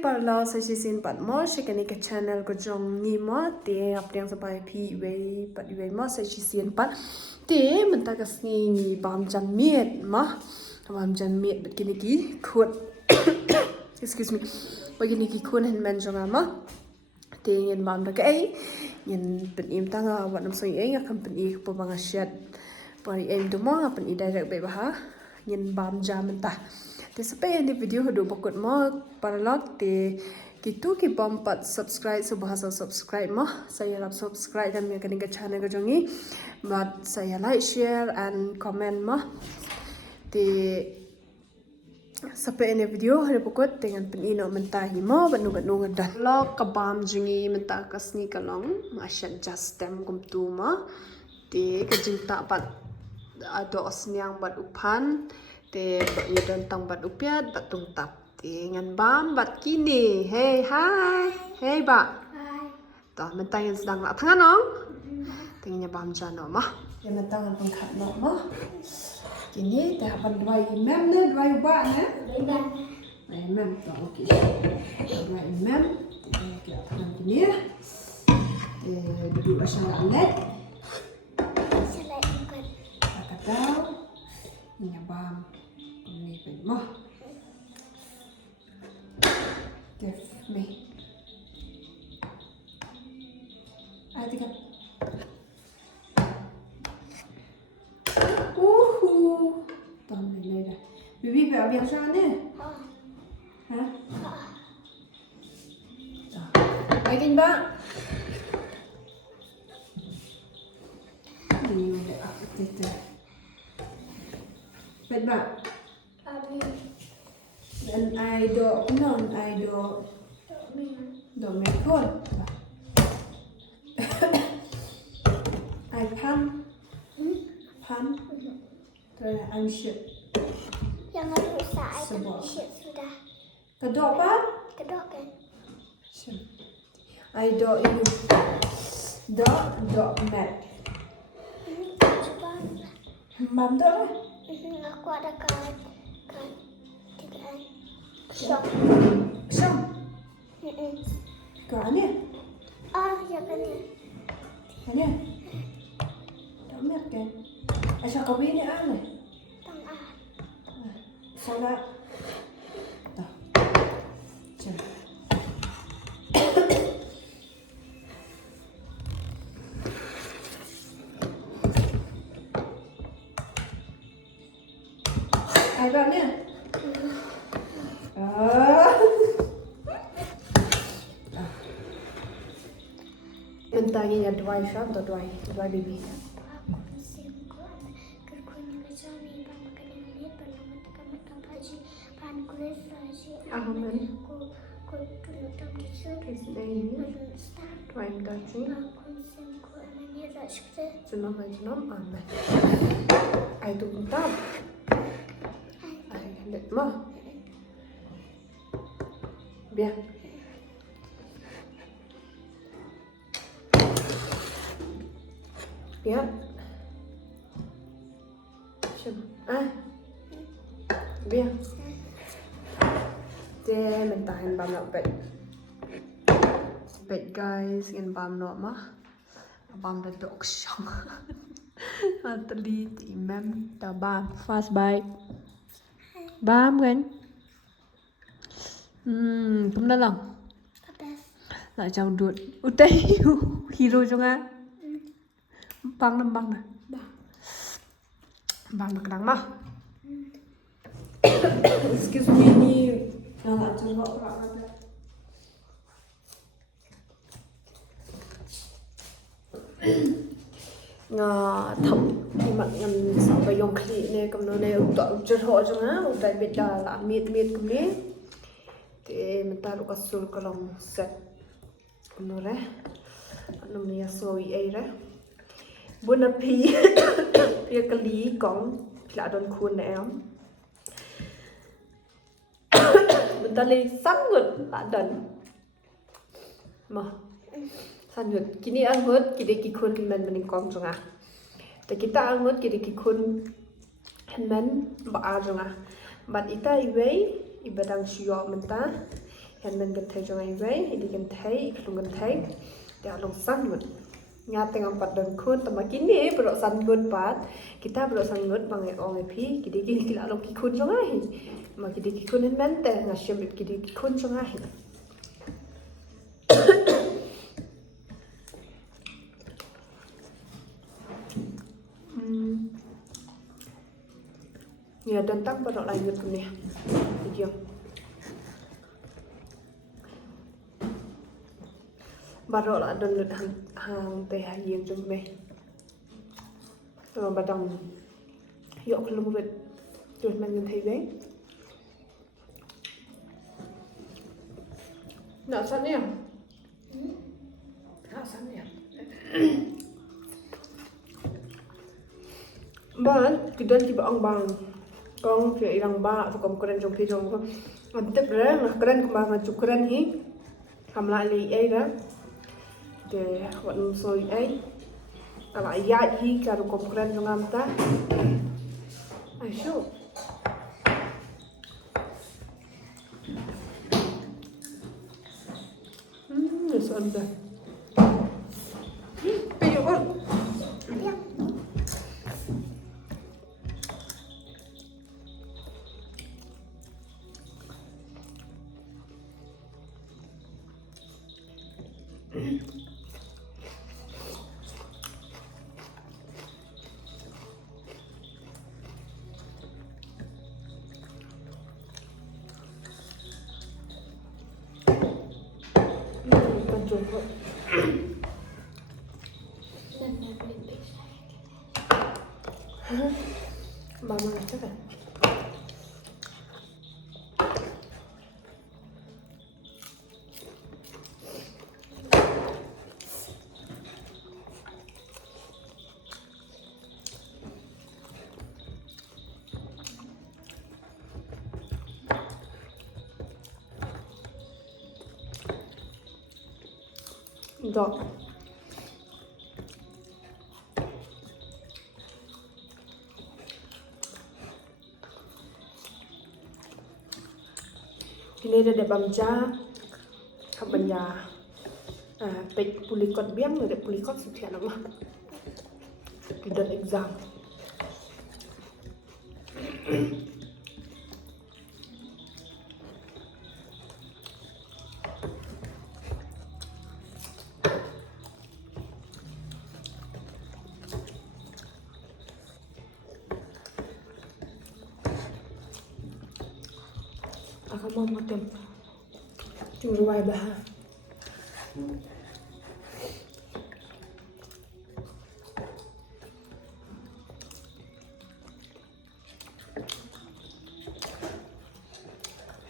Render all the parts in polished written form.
parla sa sin pat mo shikani ka channel ko jong ni mo te apdeng sa pai phi we pat we mo sa sin pat te menta ka sni ni bam jan miet ma bam jan miet bet kini ki khut excuse me begini ki khun hen men jonga ma te yen bam da ka ai yen pen im tanga wat nam so ai nga company po banga shat pari em do mo pen i direct be ba yen bam jam menta te sampai di video hadu bokut mo paralog te kitu ki bom pat subscribe so bahasa subscribe mo saya lap subscribe dan mereka ning channel ko jongi but saya like share and comment mo te sampai ini video hadu bokut dengan penino mentahi mo banu ngadan log ka bam jongi menta kasni kalong masyan just them kum tu mo te kejinta pat ado osnyang bat upan te yudon tang bat upiat bat tung tap te ngan bam bat kini hey hi hey ba to mentang yang sedang la tangan no tingnya bam jano mah yang mentang pengkat no mah kini te apan dua imam ne dua ba ne imam to okey dua imam te tangan kini duduk asal net salat bukan kata ini bam ini mah give me adik tam ini dah bibi biasa ni ha bikin bang ini udah apa itu bet bang dan aido non aido do mekon ai pam terus I'm sure yang ada usaha itu sudah kedok apa kedok kan aido ibu do mat coba mam do lah aku ada kan tigaan shop shop kau ni ya kan Hanya tak mat kan asal kau ni ana tengah salah dah jom ai bạn nè Bentangin ya dua shop atau dua baby. Amen. Dua yang touching. Senam amen. Ai tu bentar. Ai hendak mah. Biar. Biar. Biar. Dia mentahin bam nak bed guys in bam nak mah bam dah dok syam atli imam ta bam fast bye bam kan kumna lang lại chào đuột utai hero cho nga bang na bang được đắng mà excuse me ni lại cho họ thầm thì mặt ngầm sao phải dùng khí này cầm nó này tọa cho họ cho nó một tay biết là miệt cầm ní thì mình ta được sul cái lòng set cầm nó đấy nó mình soi ấy đấy buôn áp phi việc cái lý con là đòn khuôn này em mình ta lên sắp ngực là đần mà san ngực kini ang hut kini kikun men kong jonga te kita ang hut kini kikun men ba jonga bat ita iwei ibadang syo menta Hiện mình gần thấy cho ngày vậy, đi gần thấy, không gần thấy. Để lông săn mình. Nhà tengah empat dan kun, tapi kini berosan kun pat. Kita berosan kun bangai orang pi, kini kita lom kikun jongai. Mak kini kikun hen mente, ngasyam kini kikun jongai. Ya dan tak berok lanjut ni. Video. Baru lah dan lượt hàng teh yang chung me. Rồi bắt đầu dọn cái lông vịt rồi mình nhìn thấy đấy. Nợ sẵn nè. Nợ sẵn nè. Bạn kita tiba ang bang. Kong phía irang ba atau kom keren trong phía trong ko. Antep re na keren kembang na cukren hi. Kamla li ai ra. Để vẫn soi ấy cả lại dạy hi cả rồi cùng keren trong am ta ai số để sơn đây bây giờ con chuột thôi. Bà mà chắc rồi. Rồi. Ini ada bamja, bamja, pek pulikot biang, ada pulikot sekian nama. Tidak exam. Aku mau makan curwai bah.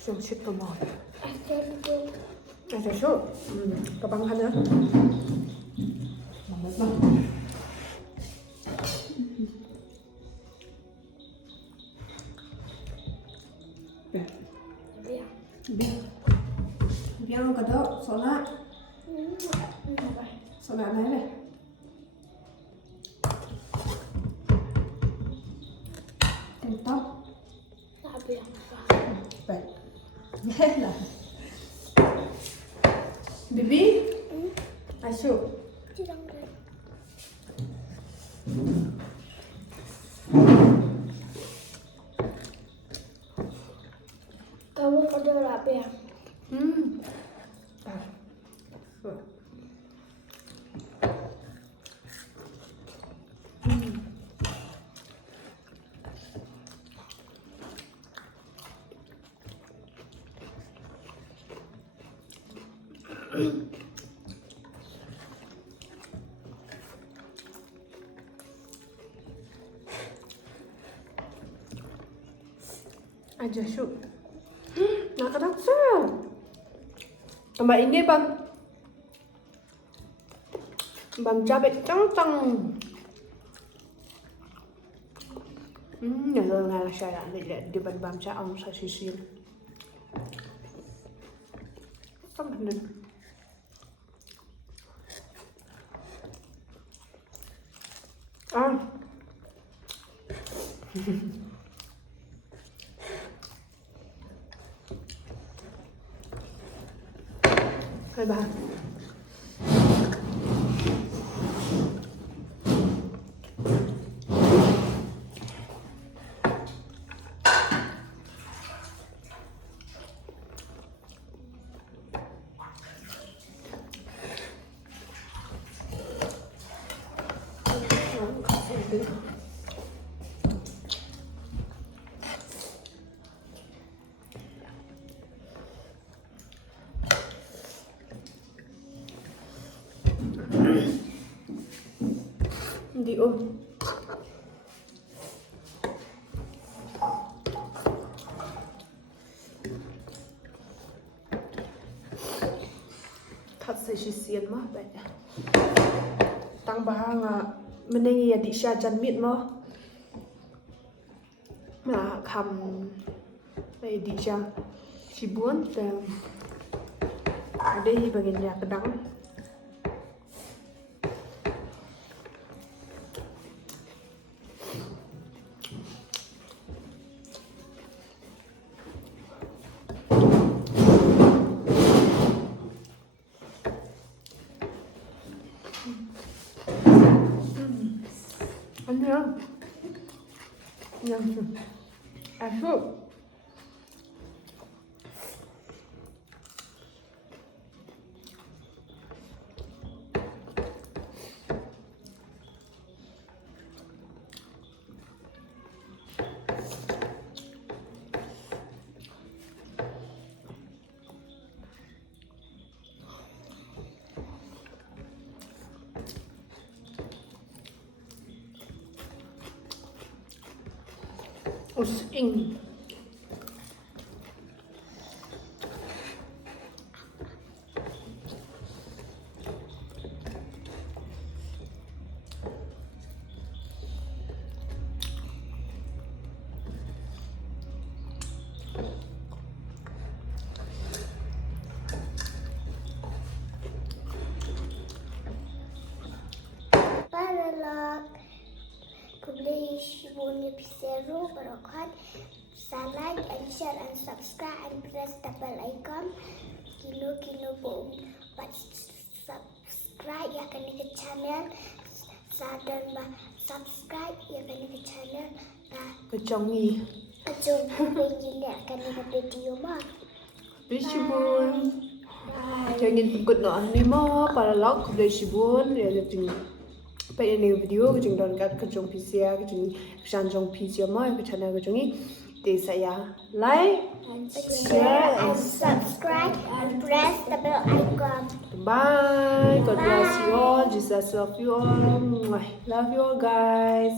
Xong shit vào mòn. Ada số. Kebangan ya. Mama bang. Biang kado solat. Solat này này. Tem tóc. Baik. Lah. Bibi? Asyuk. Kamu kado apa ya? Aja syuk. Nah kadang sel. Tambah ini bang. Bang cabai cang-cang. Nhà lương là saya lihat di ban bang caong sa sisil. Sama nih. Bye bye. Hindi thật sự chỉ xiên mà vậy tăng bà nga mình đang nghe đi xa chân miệng mà khăm đây đi xa chỉ buồn ở đây bagian nhà cái đắng ăn chưa? Nhầm ăn chưa? Using Publish punya episode berikut. Like and share and subscribe and press the bell icon. Kilo boom. But subscribe ya kan ke channel. Sadar bah subscribe ya kan ke channel. kecongi Kejumpa gila kan ke video mah. Bishibun jangan ikut no anima para log Bishibun ya jadi Pai ini video kucing don kat kejong pisia kucing kesanjong pisia mah ke channel kucingi di saya like, Share and subscribe and press the bell icon. Bye. God bless you all. Jesus love you all. Love you all guys.